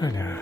Hala.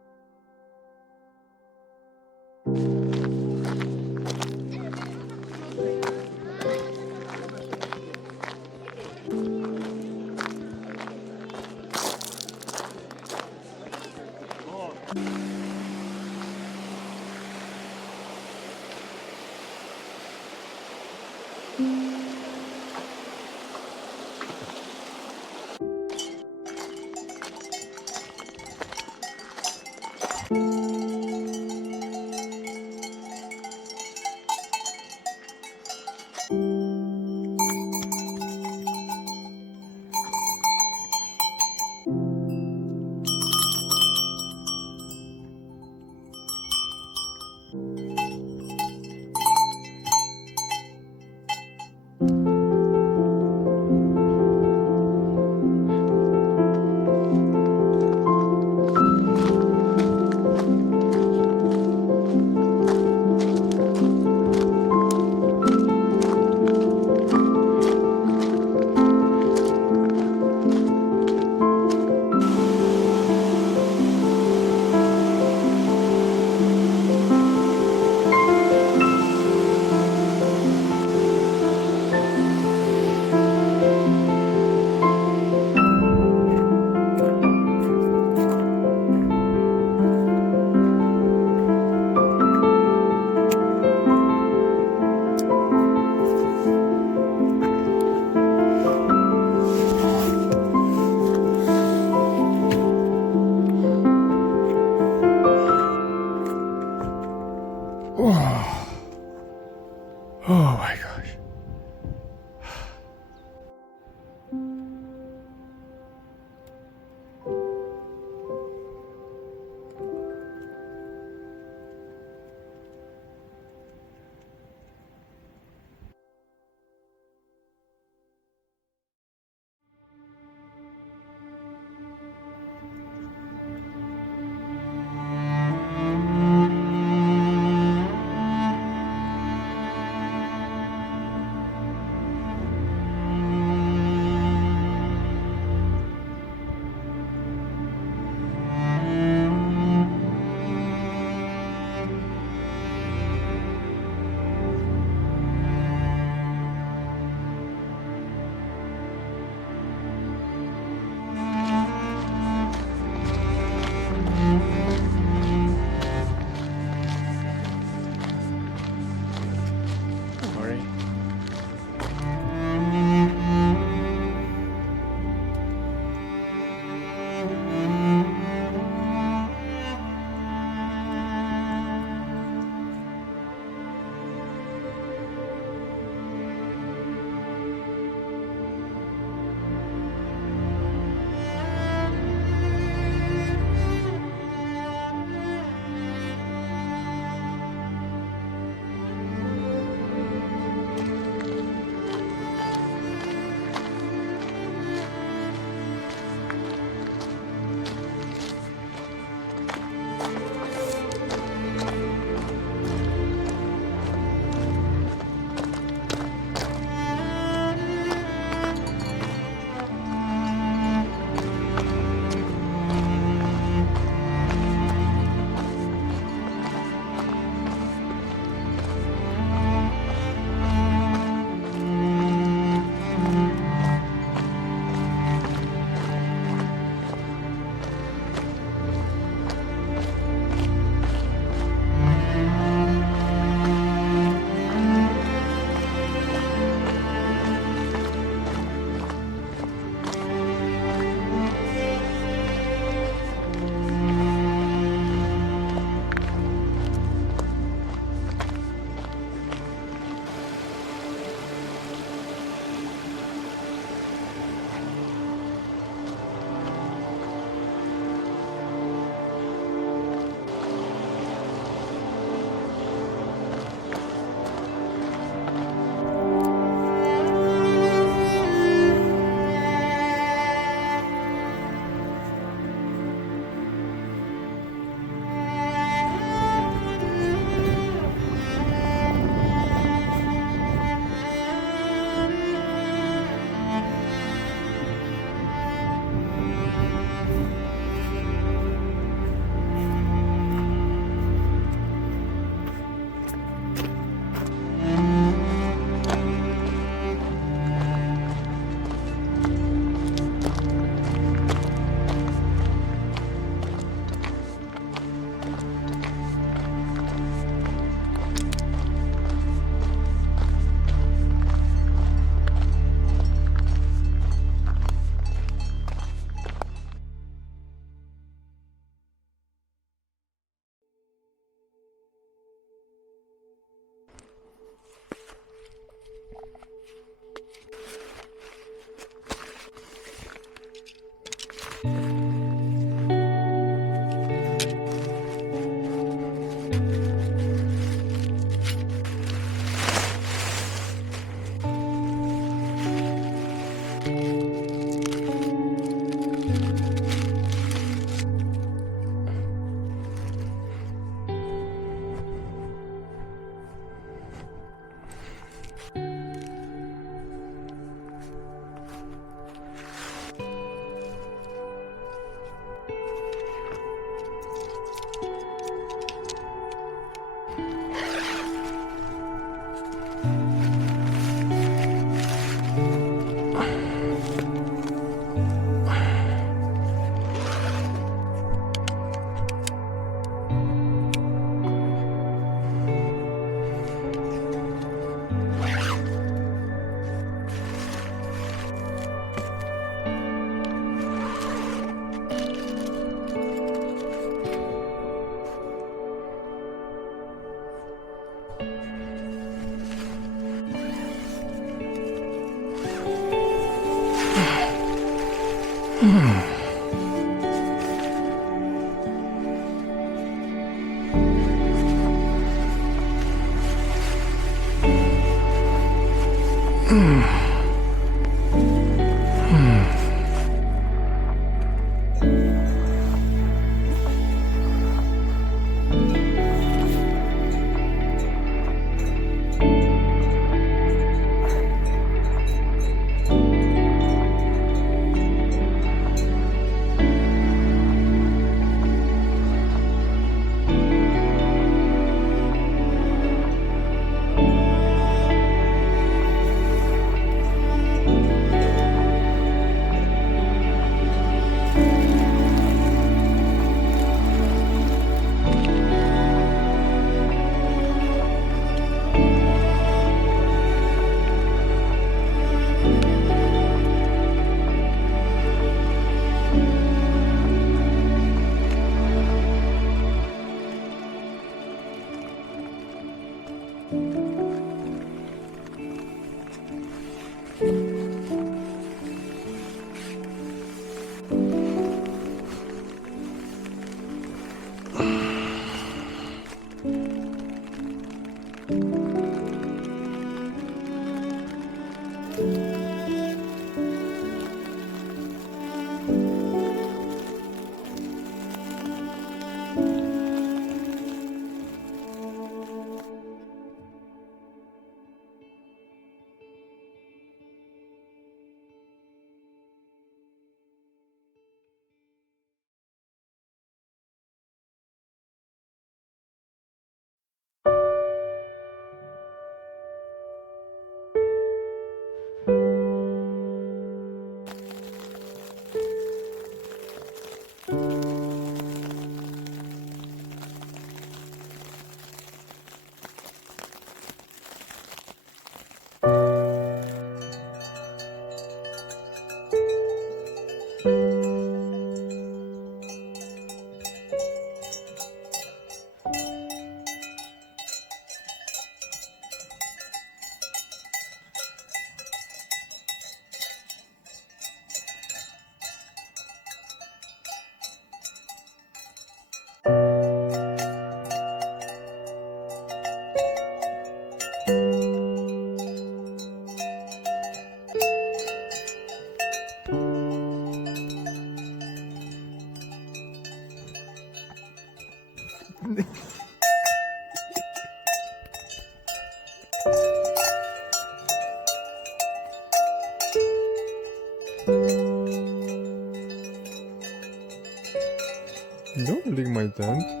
Don't lick my tent.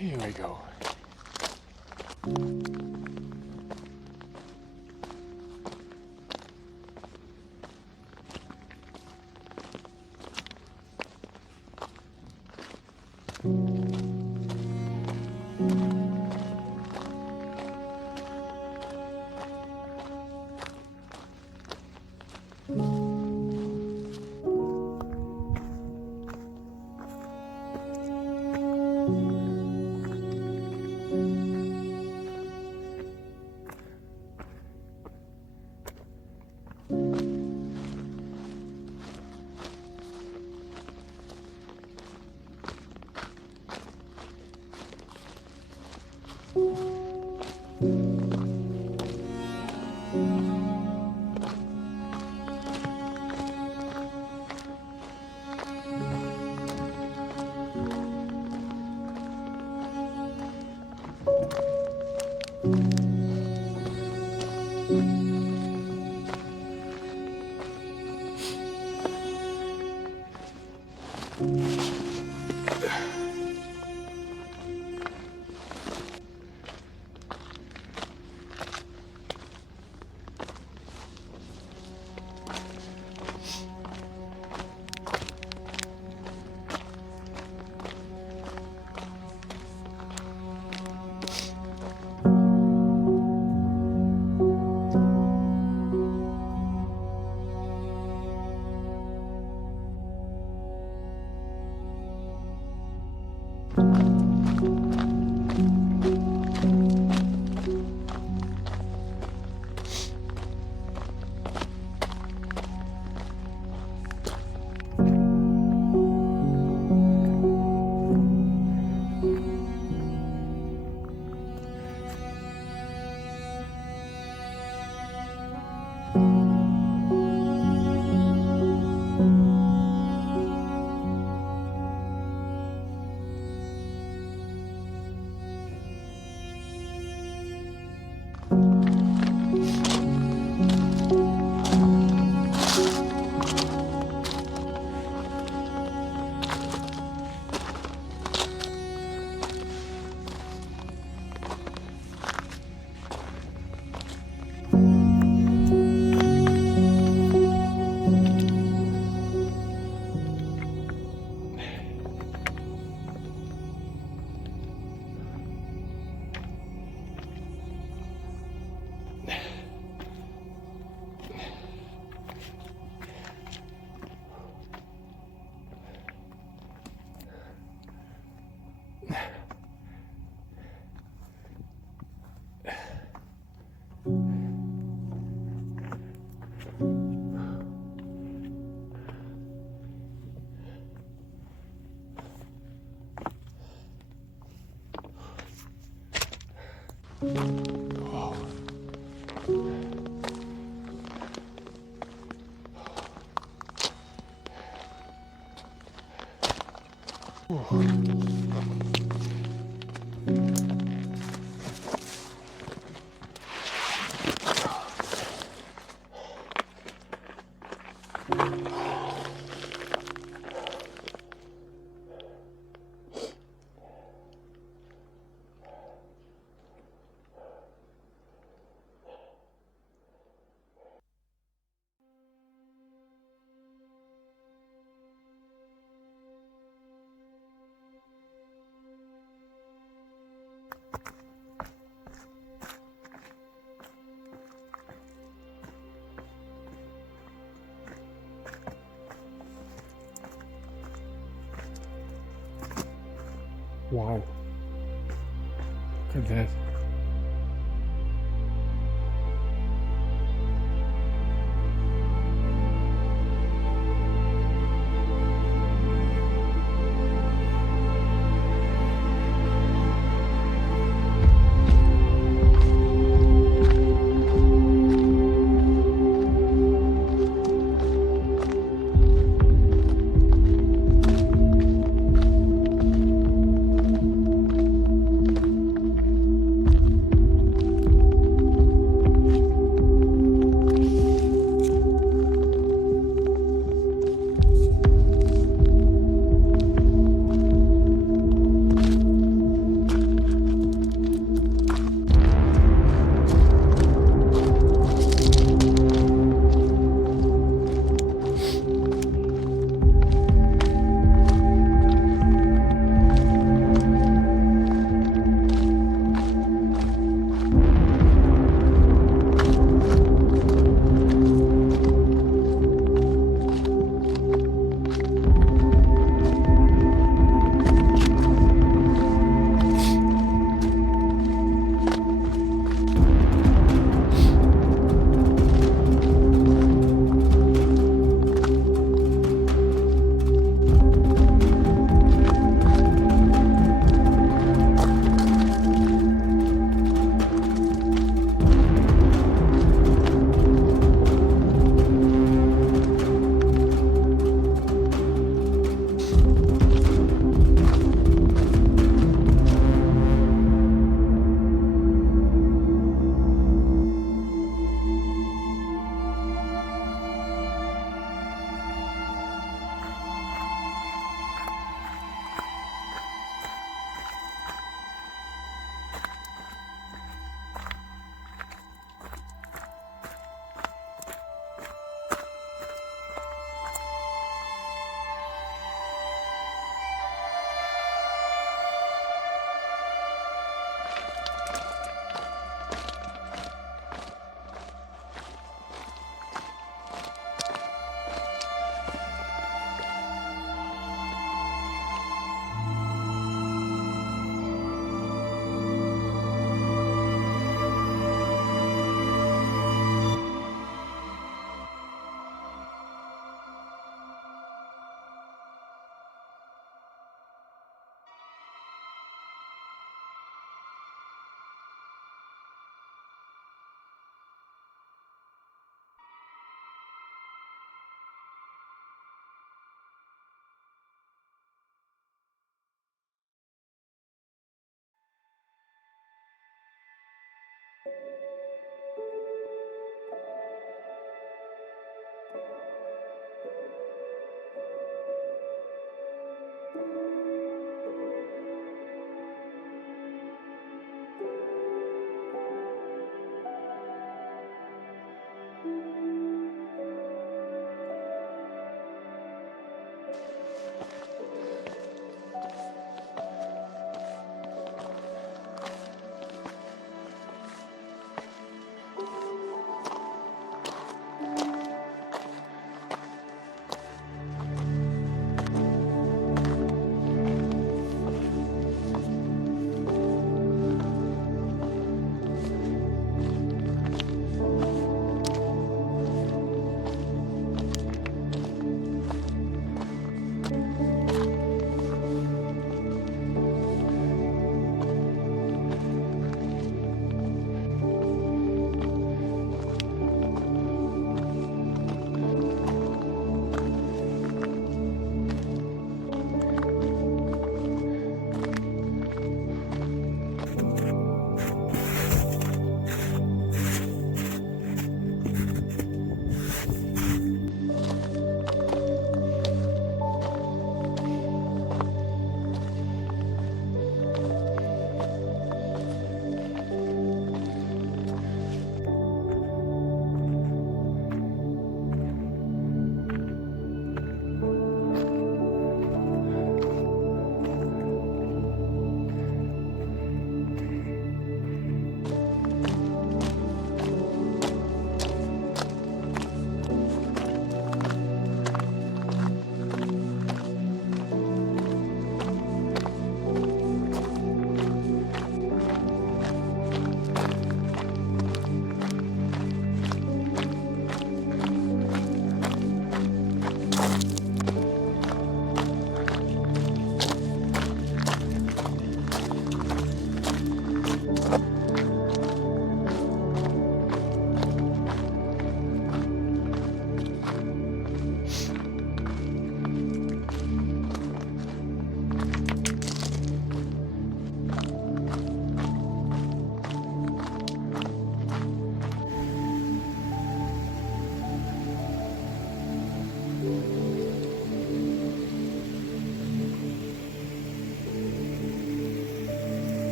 Here we go. Wow. Look at that.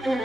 Storm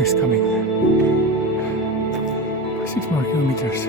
is coming. 6 more kilometers.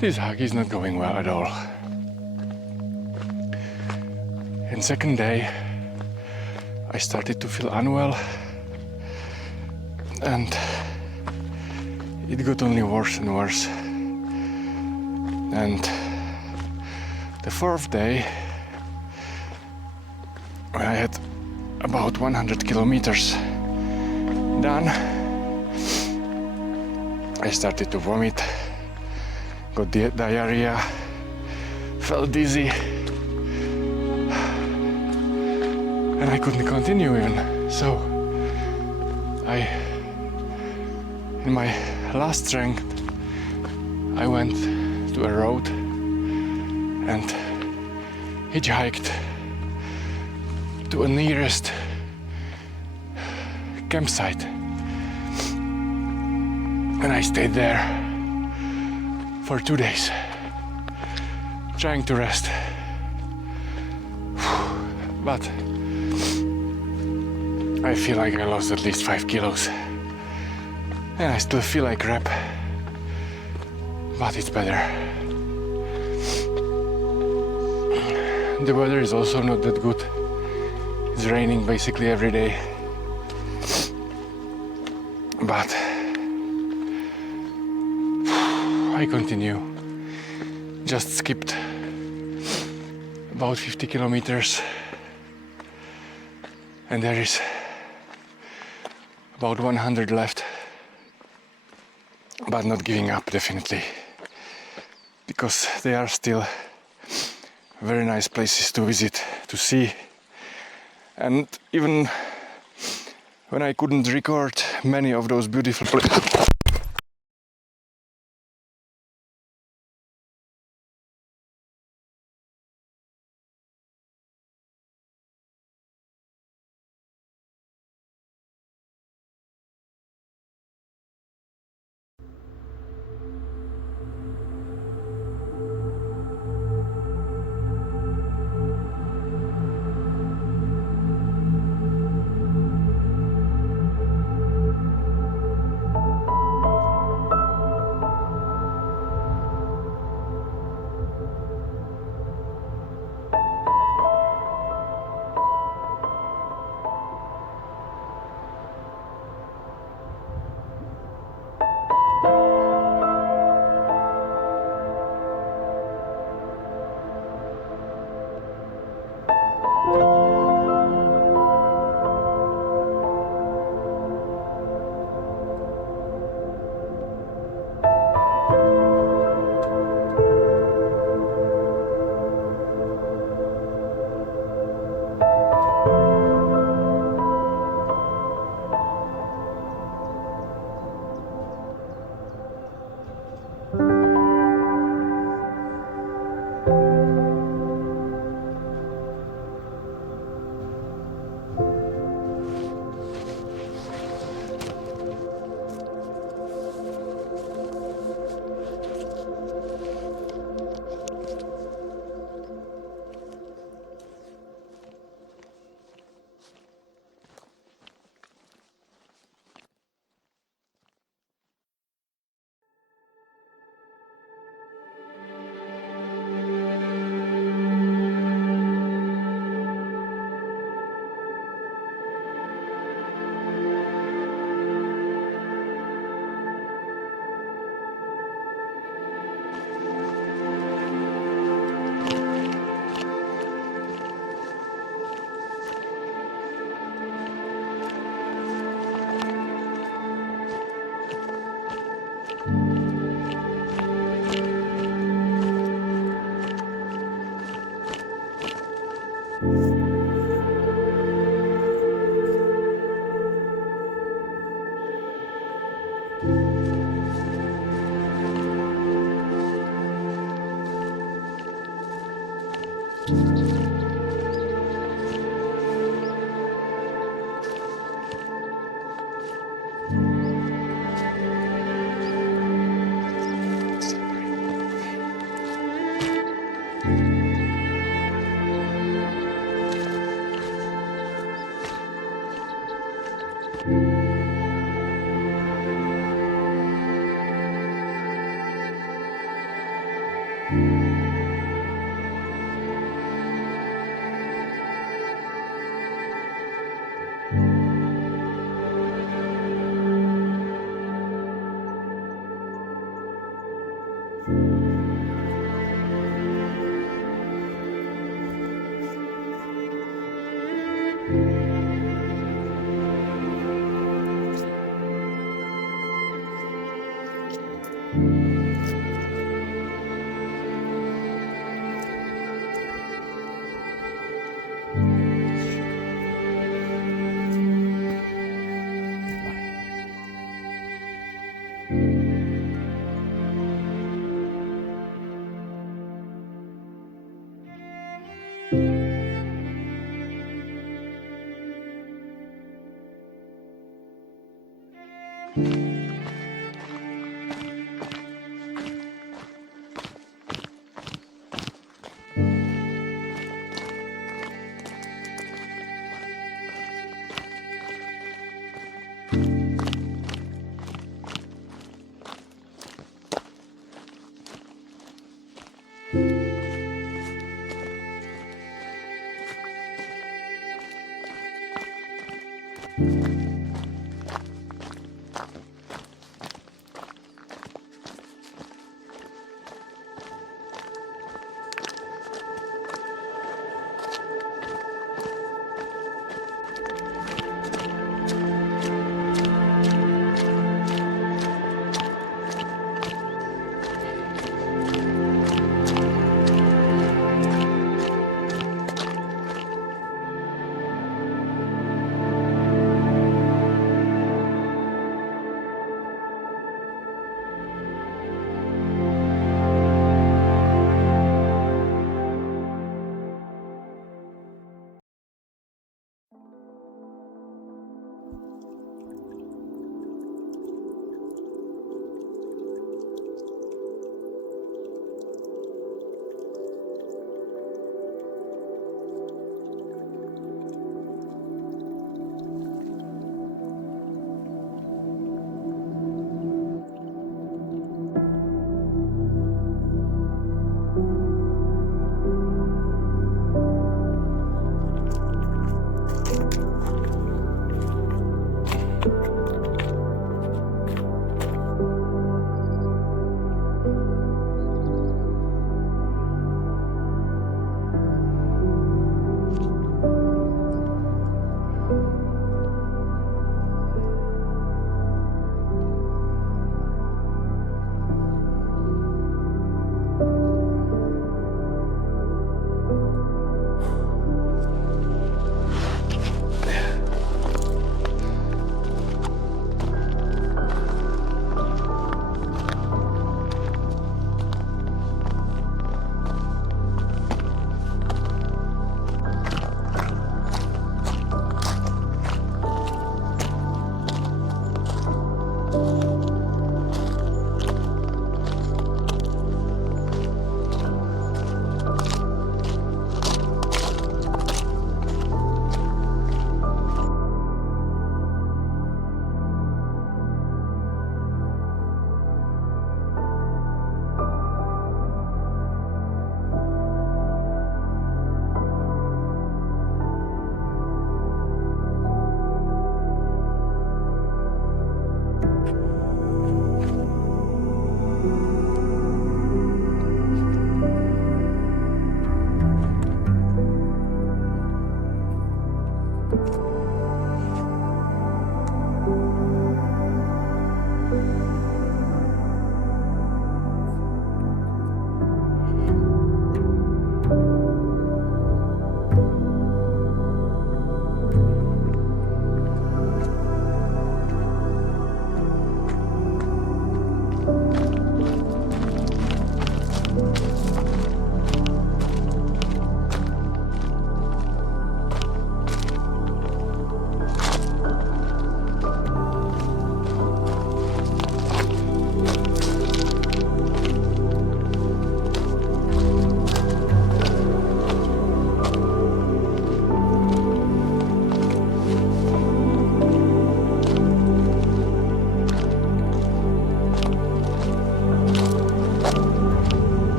This hike is not going well at all. And second day, I started to feel unwell, and it got only worse and worse. And the fourth day, when I had about 100 kilometers done, I started to vomit, got diarrhea, felt dizzy, and I couldn't continue even. So in my last strength, I went to a road and hitchhiked to a nearest campsite. And I stayed there for 2 days, trying to rest. But I feel like I lost at least 5 kilos. And I still feel like crap. But it's better. The weather is also not that good. It's raining basically every day. But I continue. Just skipped about 50 kilometers, and there is about 100 left. But not giving up, definitely, because they are still very nice places to visit, to see. And even when I couldn't record many of those beautiful places,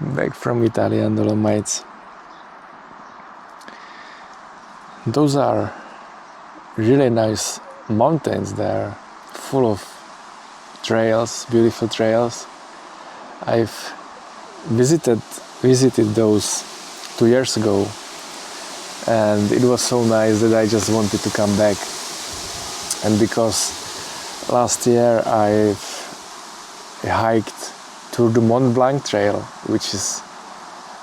back from Italian Dolomites. Those are really nice mountains. They're full of trails, beautiful trails. I've visited those 2 years ago, and it was so nice that I just wanted to come back. And because last year I've hiked Tour du Mont Blanc trail, which is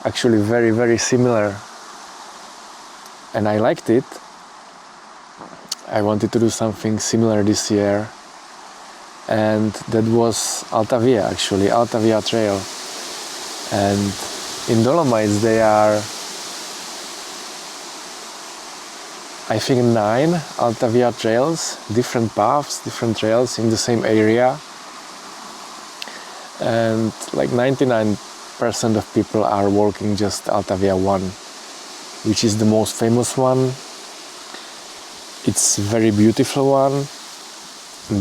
actually very, very similar, and I liked it. I wanted to do something similar this year, and that was Alta Via, actually, Alta Via trail. And in Dolomites they are, I think, 9 Alta Via trails, different paths, different trails in the same area. And like 99% of people are walking just Alta Via 1, which is the most famous one. It's a very beautiful one,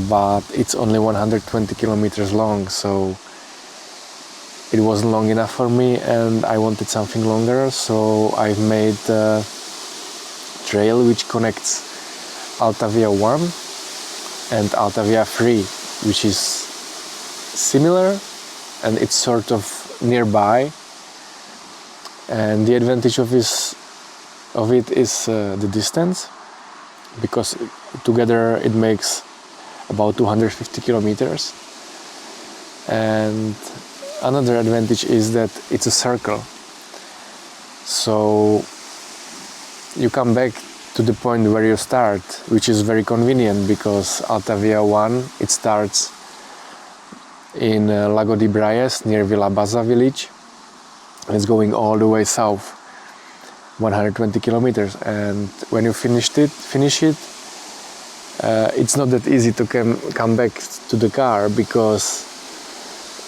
but it's only 120 kilometers long, so it wasn't long enough for me, and I wanted something longer, so I've made a trail which connects Alta Via 1 and Alta Via 3, which is similar, and it's sort of nearby. And the advantage of it is the distance, because together it makes about 250 kilometers. And another advantage is that it's a circle, so you come back to the point where you start, which is very convenient, because Alta Via 1, it starts in Lago di Braies near Villa Baza village, and it's going all the way south 120 kilometers. And when you finish it, it's not that easy to come back to the car, because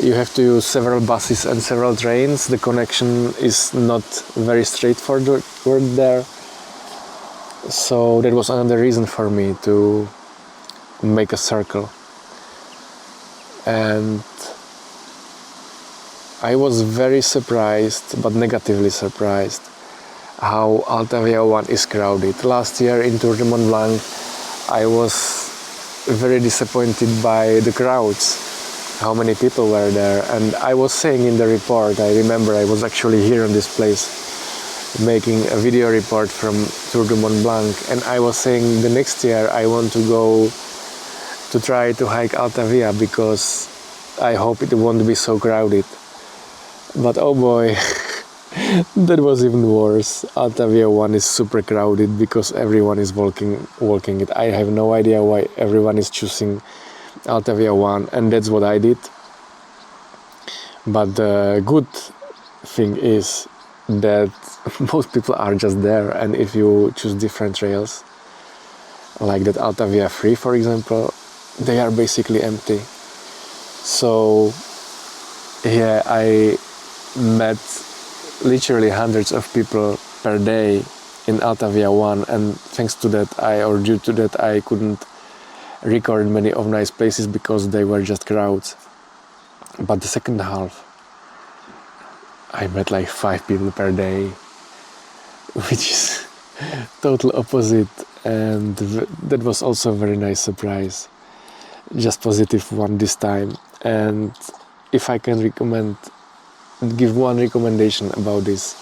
you have to use several buses and several trains. The connection is not very straightforward there. So that was another reason for me to make a circle. And I was very surprised, but negatively surprised, how Alta Via 1 is crowded. Last year in Tour du Mont Blanc, I was very disappointed by the crowds, how many people were there. And I was saying in the report, I remember I was actually here in this place making a video report from Tour du Mont Blanc, and I was saying the next year I want to go to try to hike Alta Via, because I hope it won't be so crowded. But oh boy, that was even worse. Alta Via 1 is super crowded because everyone is walking it. I have no idea why everyone is choosing Alta Via 1, and that's what I did. But the good thing is that most people are just there, and if you choose different trails, like that Alta Via 3 for example, they are basically empty. So yeah, I met literally hundreds of people per day in Alta Via 1, and thanks to that, due to that, I couldn't record many of nice places because they were just crowds. But the second half, I met like 5 people per day, which is total opposite, and that was also a very nice surprise. Just positive one this time. And if I can give one recommendation about this,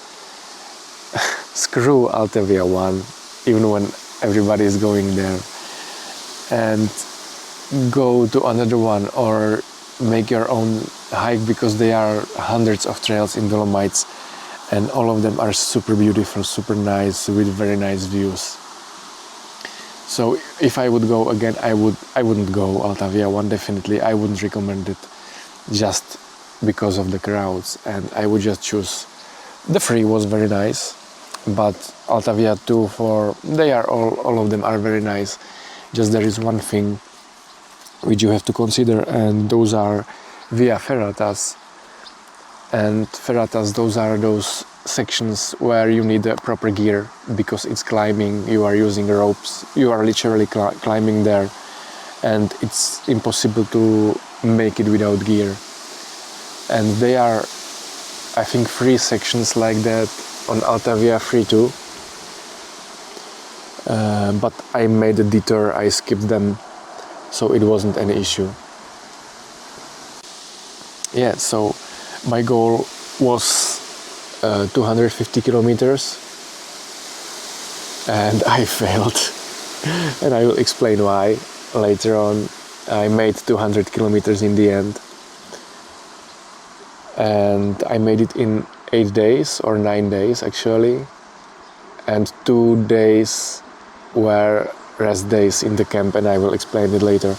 screw Alta Via 1, even when everybody is going there, and go to another one or make your own hike, because there are hundreds of trails in Dolomites, and all of them are super beautiful, super nice, with very nice views. So if I would go again, I wouldn't go Alta Via 1, definitely. I wouldn't recommend it just because of the crowds, and I would just choose the 3 was very nice, but Alta Via 2, they are all of them are very nice. Just there is one thing which you have to consider, and those are Via Ferratas. And Ferratas, those are those sections where you need a proper gear, because it's climbing, you are using ropes, you are literally climbing there, and it's impossible to make it without gear. And they are I think 3 sections like that on Alta Via 3 too. But I made a detour, I skipped them, so it wasn't any issue. Yeah, so my goal was 250 kilometers and I failed. And I will explain why later on. I made 200 kilometers in the end. And I made it in 8 days or 9 days actually. And 2 days were rest days in the camp, and I will explain it later.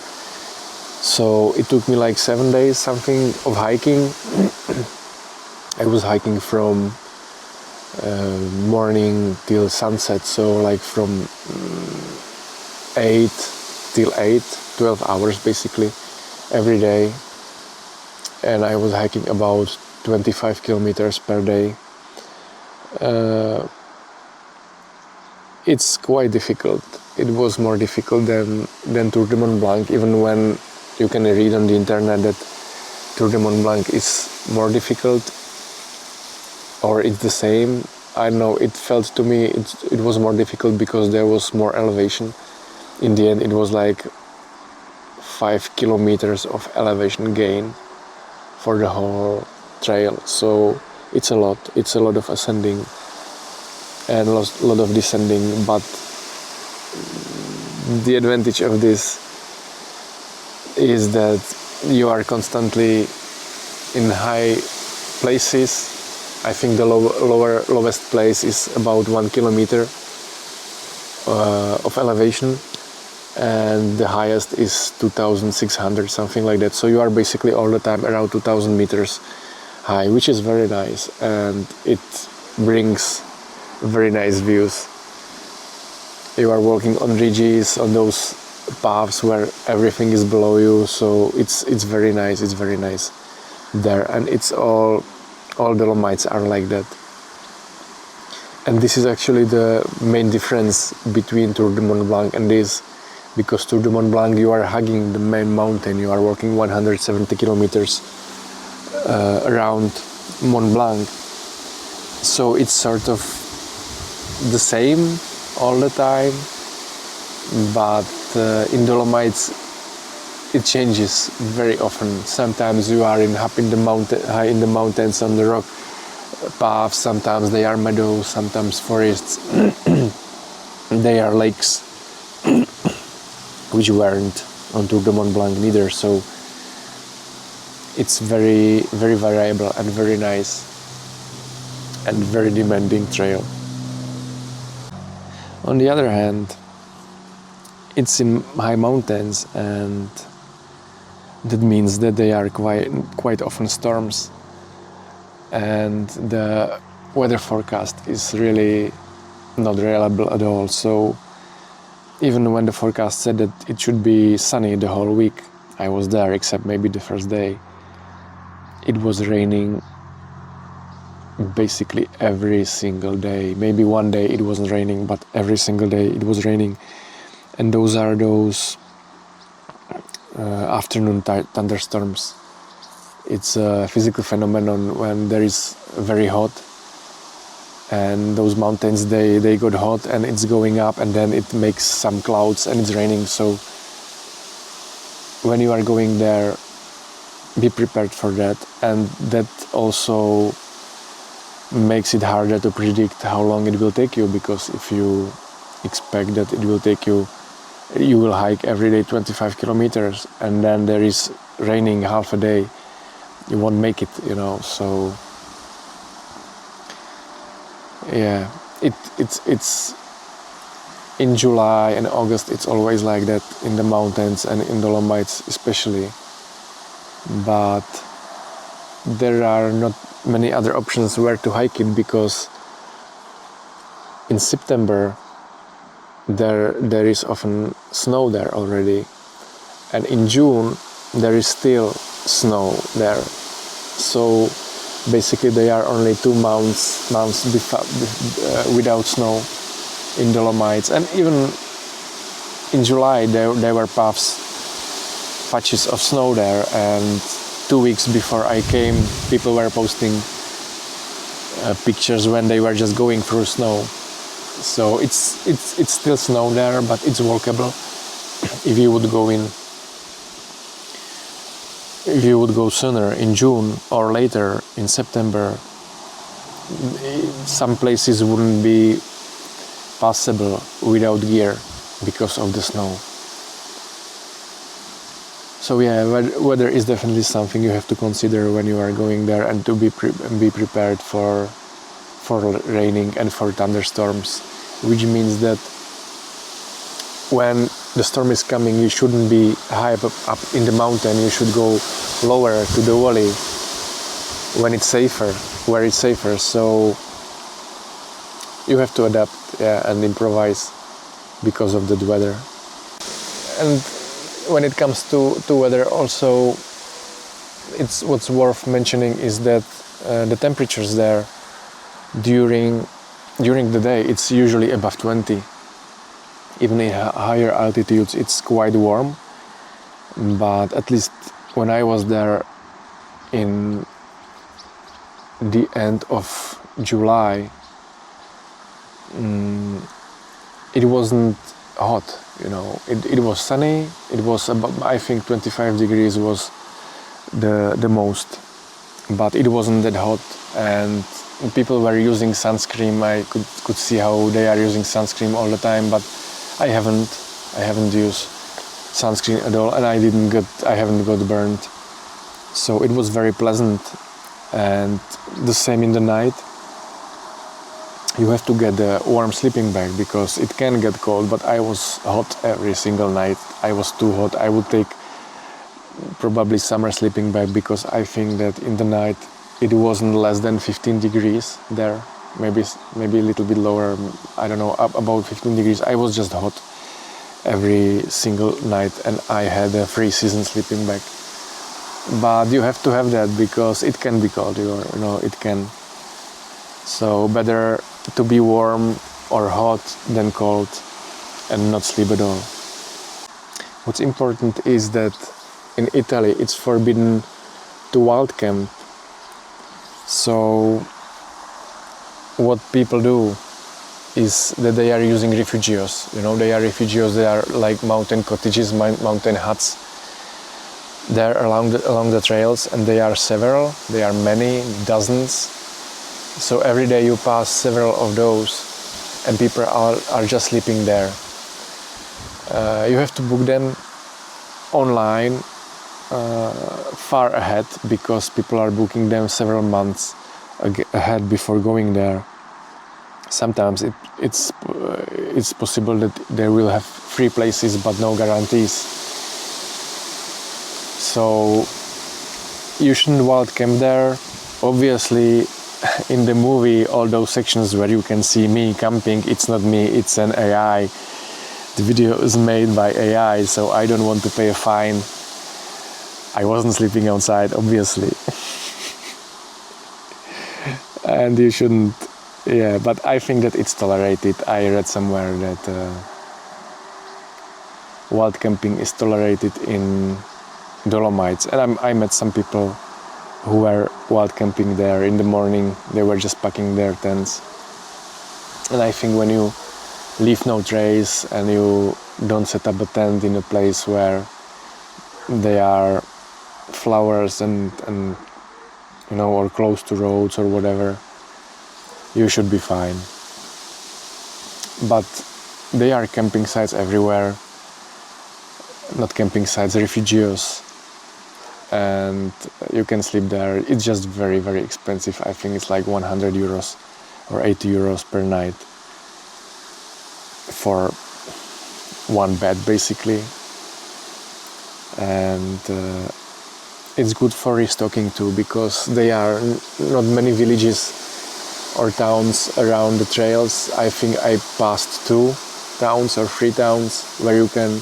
So it took me like 7 days something of hiking. I was hiking from morning till sunset, so like from 8 till 8, 12 hours basically every day. And I was hiking about 25 kilometers per day. It's quite difficult. It was more difficult than Tour de Mont Blanc, even when you can read on the internet that Tour de Mont Blanc is more difficult or it's the same. I know it felt to me it was more difficult because there was more elevation. In the end it was like 5 kilometers of elevation gain for the whole trail, so it's a lot of ascending and a lot of descending. But the advantage of this is that you are constantly in high places. I think the lowest place is about 1 kilometer of elevation, and the highest is 2,600, something like that. So you are basically all the time around 2,000 meters high, which is very nice, and it brings very nice views. You are walking on ridges, on those paths where everything is below you, so it's very nice. It's very nice there, and it's all Dolomites are like that. And this is actually the main difference between Tour de Mont Blanc and this, because Tour de Mont Blanc you are hugging the main mountain, you are walking 170 kilometers around Mont Blanc, so it's sort of the same all the time. But in Dolomites it changes very often. Sometimes you are up in the mountain, high in the mountains on the rock paths, sometimes they are meadows, sometimes forests. They are lakes, which weren't on Tour de Mont Blanc neither, so it's very variable and very nice and very demanding trail. On the other hand, it's in high mountains, and that means that they are quite often storms, and the weather forecast is really not reliable at all. So even when the forecast said that it should be sunny the whole week I was there, except maybe the first day, it was raining basically every single day. Maybe one day it wasn't raining, but every single day it was raining. And those are those afternoon thunderstorms. It's a physical phenomenon when there is very hot, and those mountains they got hot and it's going up, and then it makes some clouds and it's raining. So when you are going there, be prepared for that. And that also makes it harder to predict how long it will take you, because if you expect that it will take you will hike every day 25 kilometers and then there is raining half a day, you won't make it, so yeah, it's in July and August it's always like that in the mountains and in Dolomites especially. But there are not many other options where to hike it, because in September there is often snow there already, and in June there is still snow there. So basically there are only 2 months without snow in Dolomites. And even in July there were patches of snow there, and 2 weeks before I came people were posting pictures when they were just going through snow. So it's still snow there, but it's walkable. If you would go sooner in June or later in September, some places wouldn't be possible without gear because of the snow. So yeah, weather is definitely something you have to consider when you are going there, and to be prepared for raining and for thunderstorms, which means that when the storm is coming, you shouldn't be high up in the mountain. You should go lower to the valley when it's safer, where it's safer. So you have to adapt, and improvise because of the weather. And when it comes to weather, also, what's worth mentioning is that the temperatures there during the day, it's usually above 20. Even in higher altitudes, it's quite warm. But at least when I was there in the end of July, it wasn't hot, it was sunny. It was about, I think 25 degrees was the most, but it wasn't that hot, and people were using sunscreen. I could see how they are using sunscreen all the time, but I haven't used sunscreen at all, and I haven't got burned. So it was very pleasant. And the same in the night. You have to get a warm sleeping bag because it can get cold, but I was hot every single night. I was too hot. I would take probably summer sleeping bag, because I think that in the night it wasn't less than 15 degrees there. Maybe a little bit lower, I don't know, up about 15 degrees. I was just hot every single night, and I had a 3-season sleeping bag. But you have to have that because it can be cold, it can. So better to be warm or hot than cold and not sleep at all. What's important is that in Italy it's forbidden to wild camp. So what people do is that they are using refugios. They are refugios. They are like mountain cottages, mountain huts there along the trails, and they are several. They are many, dozens. So every day you pass several of those, and people are just sleeping there. You have to book them online far ahead, because people are booking them several months ahead before going there. Sometimes it's possible that they will have free places, but no guarantees. So you shouldn't wild camp there. Obviously, in the movie, all those sections where you can see me camping, it's not me, it's an AI. The video is made by AI, so I don't want to pay a fine. I wasn't sleeping outside, obviously. And you shouldn't, but I think that it's tolerated. I read somewhere that wild camping is tolerated in Dolomites, and I met some people who were wild camping there. In the morning they were just packing their tents, and I think when you leave no trace and you don't set up a tent in a place where there are flowers and or close to roads or whatever, you should be fine. But there are camping sites everywhere, not camping sites, refugios, and you can sleep there. It's just very, very expensive. I think it's like 100 euros or 80 euros per night for one bed, basically. And it's good for restocking too, because there are not many villages or towns around the trails. I think I passed 2 towns or 3 towns where you can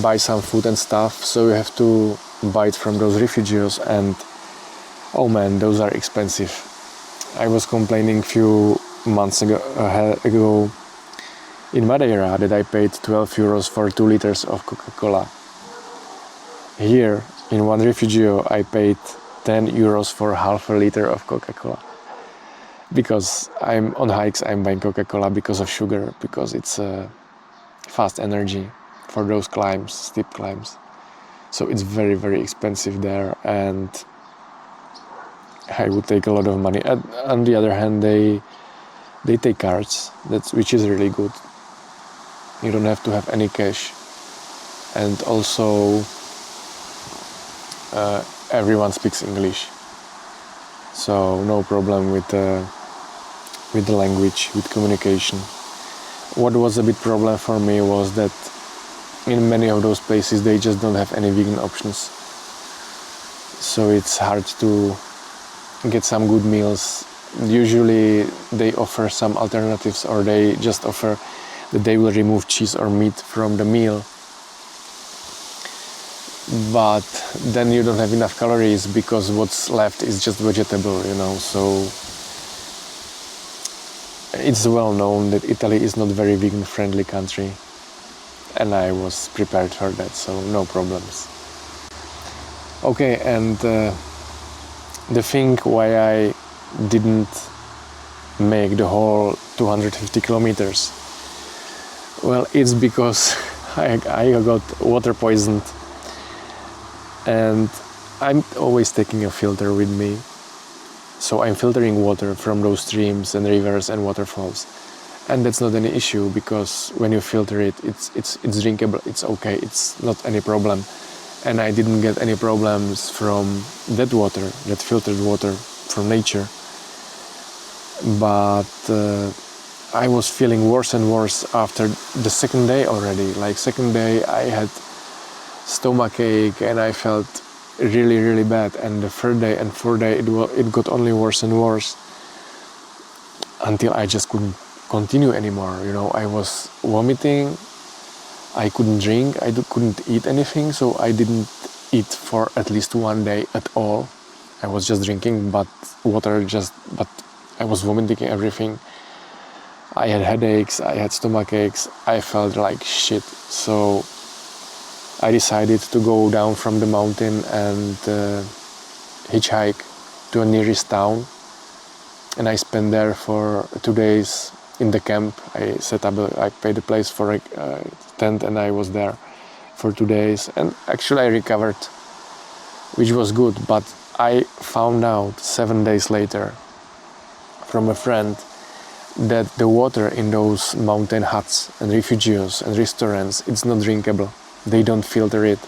buy some food and stuff, so you have to buy it from those refugios, and oh man, those are expensive. I was complaining a few months ago in Madeira that I paid 12 euros for 2 liters of Coca-Cola. Here in one refugio I paid 10 euros for half a liter of Coca-Cola. because I'm on hikes, I'm buying Coca-Cola because of sugar, because it's fast energy for those climbs, steep climbs. So it's very, very expensive there, and I would take a lot of money. On the other hand, they take cards, which is really good. You don't have to have any cash, and also everyone speaks English, so no problem with the language, with communication. What was a bit problem for me was that in many of those places they just don't have any vegan options, so it's hard to get some good meals. Usually they offer some alternatives, or they just offer that they will remove cheese or meat from the meal, but then you don't have enough calories because what's left is just vegetable, so it's well known that Italy is not very vegan friendly country, and I was prepared for that, so no problems. Okay, and the thing why I didn't make the whole 250 kilometers, well, it's because I got water poisoned, and I'm always taking a filter with me, so I'm filtering water from those streams and rivers and waterfalls, and that's not any issue, because when you filter it, it's drinkable, it's okay, it's not any problem. And I didn't get any problems from that water, that filtered water from nature. But I was feeling worse and worse after the second day already. Like second day I had stomachache and I felt really, really bad. And the third day and fourth day it got only worse and worse, until I just couldn't continue anymore. I was vomiting, I couldn't drink, I couldn't eat anything, so I didn't eat for at least 1 day at all. I was just drinking but I was vomiting everything. I had headaches, I had stomach aches, I felt like shit. So I decided to go down from the mountain and hitchhike to a nearest town. And I spent there for 2 days in the camp. I paid a place for a tent, and I was there for 2 days. And actually I recovered, which was good. But I found out 7 days later from a friend that the water in those mountain huts and refugios and restaurants, it's not drinkable. They don't filter it.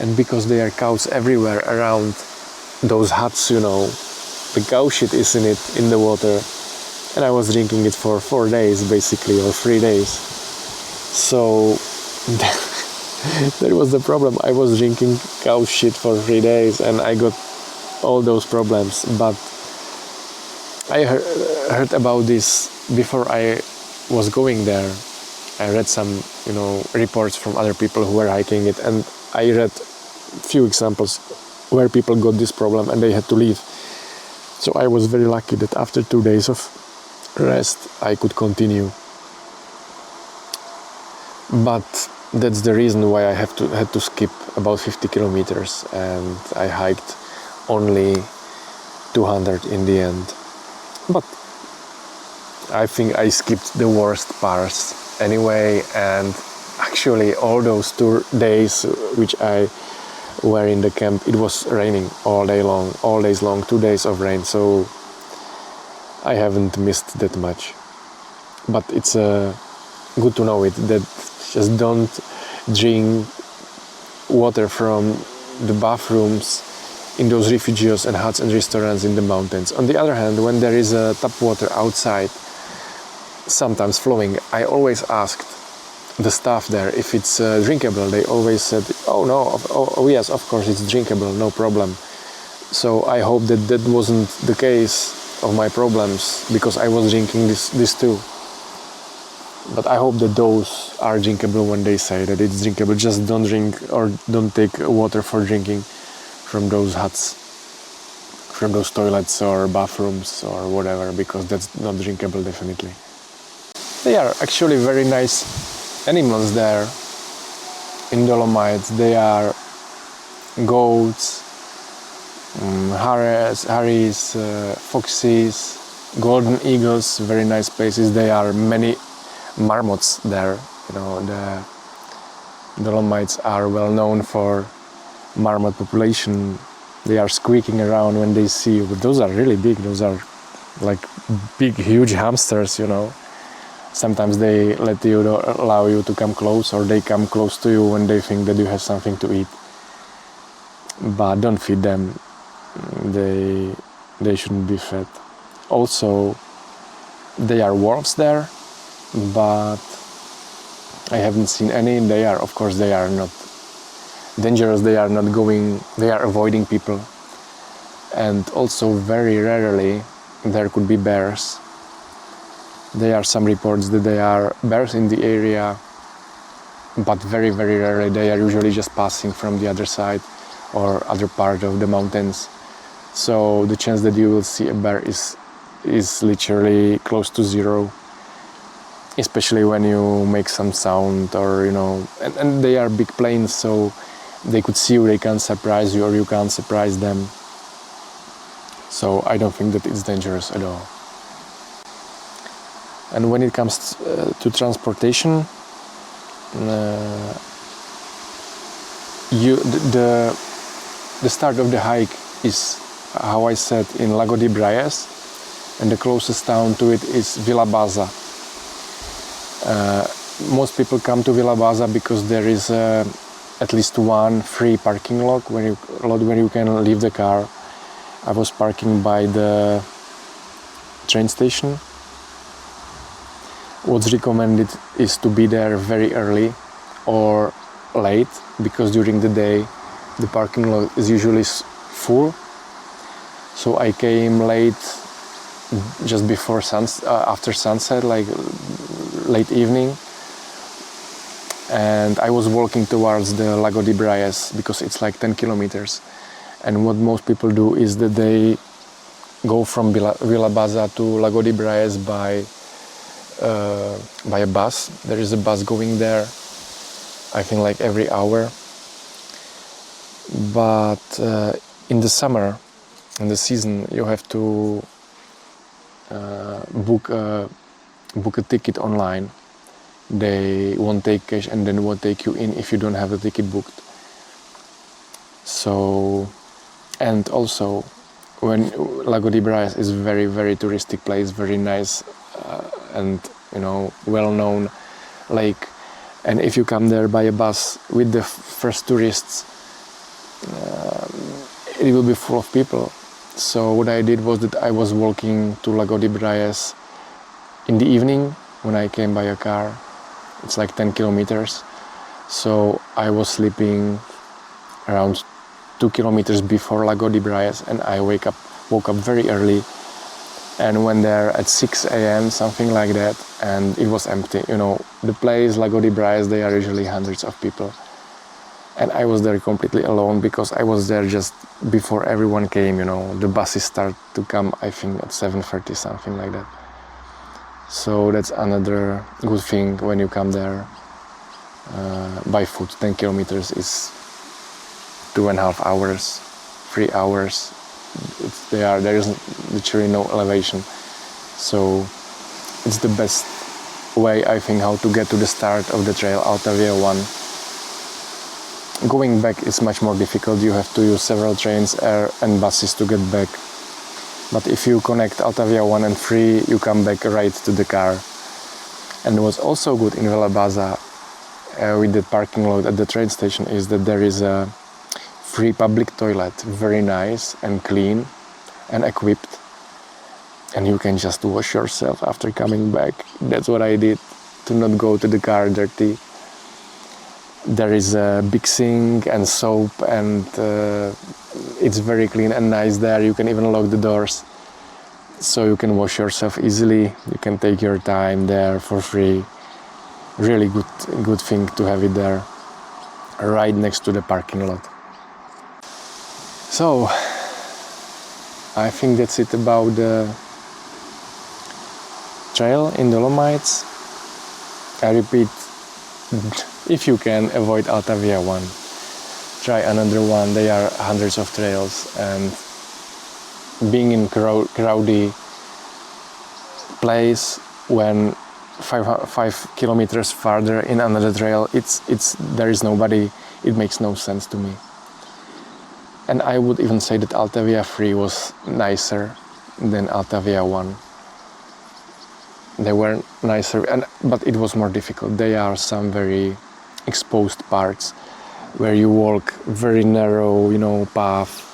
And because there are cows everywhere around those huts, the cow shit is in the water. And I was drinking it for 4 days basically, or 3 days. So that was the problem. I was drinking cow shit for 3 days and I got all those problems. But I heard about this before I was going there. I read some, reports from other people who were hiking it, and I read few examples where people got this problem and they had to leave. So I was very lucky that after 2 days of rest I could continue. But that's the reason why I had to skip about 50 kilometers, and I hiked only 200 in the end. But I think I skipped the worst parts anyway, and actually all those 2 days which I were in the camp, it was raining all days long, 2 days of rain, so I haven't missed that much. But it's good to know it, that just don't drink water from the bathrooms in those refugios and huts and restaurants in the mountains. On the other hand, when there is tap water outside, sometimes flowing, I always asked the staff there if it's drinkable. They always said, oh yes, of course it's drinkable, no problem. So I hope that wasn't the case of my problems, because I was drinking this too. But I hope that those are drinkable when they say that it's drinkable. Just don't drink or don't take water for drinking from those huts, from those toilets or bathrooms or whatever, because that's not drinkable definitely. They are actually very nice animals there in Dolomites. They are goats, hares, foxes, golden eagles, very nice places. There are many marmots there. You know, the Dolomites are well known for marmot population. They are squeaking around when they see you, but those are really big. Those are like big, huge hamsters, you know. Sometimes they allow you to come close, or they come close to you when they think that you have something to eat. But don't feed them. They shouldn't be fed. Also, there are wolves there, but I haven't seen any. They are not dangerous. They are avoiding people. And also very rarely there could be bears. There are some reports that there are bears in the area, but very, very rarely. They are usually just passing from the other side or other part of the mountains. So the chance that you will see a bear is literally close to zero, especially when you make some sound, or you know, and they are big planes, so they could see you, they can't surprise you, or you can't surprise them. So I don't think that it's dangerous at all. And when it comes to transportation, the start of the hike is, how I said, in Lago di Braies, and the closest town to it is Villa Baza. Most people come to Villa Baza because there is at least one free parking lot where you can leave the car. I was parking by the train station. What's recommended is to be there very early or late, because during the day the parking lot is usually full. So I came late, just before after sunset, like late evening, and I was walking towards the Lago di Braies because it's like 10 kilometers. And what most people do is that they go from Villa Baza to Lago di Braies by a bus. There is a bus going there, I think like every hour. But in the summer, in the season, you have to book a ticket online. They won't take cash and then won't take you in if you don't have a ticket booked. So, and also, when Lago di Braies is very, very touristic place, very nice and you know, well-known lake. And if you come there by a bus with the first tourists, it will be full of people. So what I did was that I was walking to Lago di Braies in the evening when I came by a car. It's like 10 kilometers. So I was sleeping around 2 kilometers before Lago di Braies, and I woke up very early and went there at 6 a.m., something like that, and it was empty. You know, the place Lago di Braies, they are usually hundreds of people. And I was there completely alone because I was there just before everyone came, you know. The buses start to come, I think, at 7:30, something like that. So that's another good thing when you come there by foot. 10 kilometers is 2.5 hours, 3 hours. There is literally no elevation. So it's the best way, I think, how to get to the start of the trail, Alta Via 1. Going back is much more difficult. You have to use several trains and buses to get back. But if you connect Alta Via 1 and 3, you come back right to the car. And what's also good in Villa Baza with the parking lot at the train station is that there is a free public toilet, very nice and clean and equipped. And you can just wash yourself after coming back. That's what I did, to not go to the car dirty. There is a big sink and soap, and it's very clean and nice there. You can even lock the doors, so you can wash yourself easily. You can take your time there for free. Really good thing to have it there, right next to the parking lot. So I think that's it about the trail in Dolomites. I repeat, if you can avoid Alta Via 1, try another one. There are hundreds of trails, and being in crowdy place when 5 kilometers farther in another trail, there is nobody. It makes no sense to me. And I would even say that Alta Via 3 was nicer than Alta Via 1. They were nicer, but it was more difficult. There are some very exposed parts where you walk very narrow, path,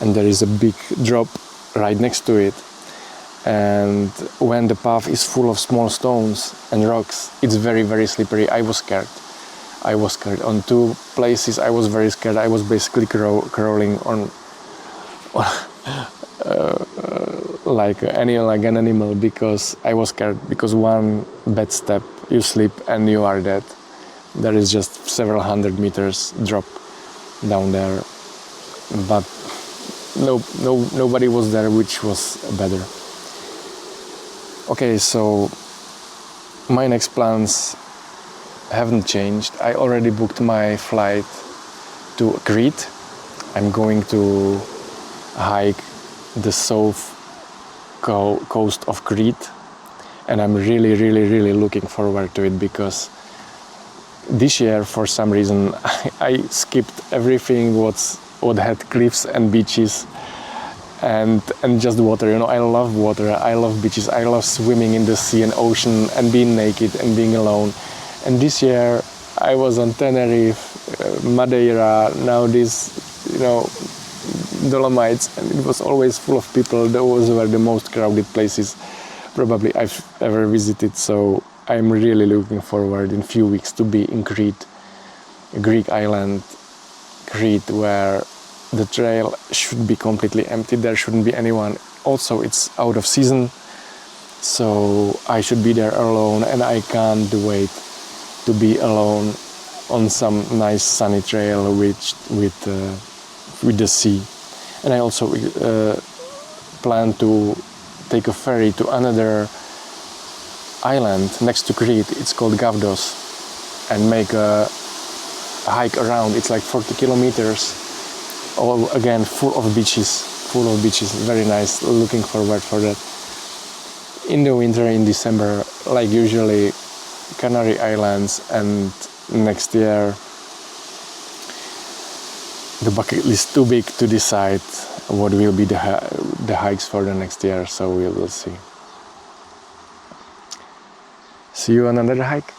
and there is a big drop right next to it. And when the path is full of small stones and rocks, it's very, very slippery. I was scared. On 2 places I was very scared. I was basically crawling on like an animal, because I was scared, because one bad step, you slip and you are dead. There is just several hundred meters drop down there, but nobody was there, which was better. Okay, so my next plans haven't changed. I already booked my flight to Crete. I'm going to hike the south coast of Crete, and I'm really, really, really looking forward to it, because this year, for some reason, I skipped everything what had cliffs and beaches and just water. I love water, I love beaches, I love swimming in the sea and ocean and being naked and being alone. And this year I was on Tenerife, Madeira, now this, Dolomites, and it was always full of people. Those were the most crowded places probably I've ever visited. So I'm really looking forward in a few weeks to be in Crete, a Greek island, Crete, where the trail should be completely empty. There shouldn't be anyone. Also, it's out of season, so I should be there alone, and I can't wait to be alone on some nice sunny trail with the sea. And I also plan to take a ferry to another island next to Crete. It's called Gavdos, and make a hike around. It's like 40 kilometers, all again full of beaches, very nice. Looking forward for that. In the winter, in December, like usually, Canary Islands, and next year the bucket list is too big to decide what will be the hikes for the next year, so we will see. See you on another hike.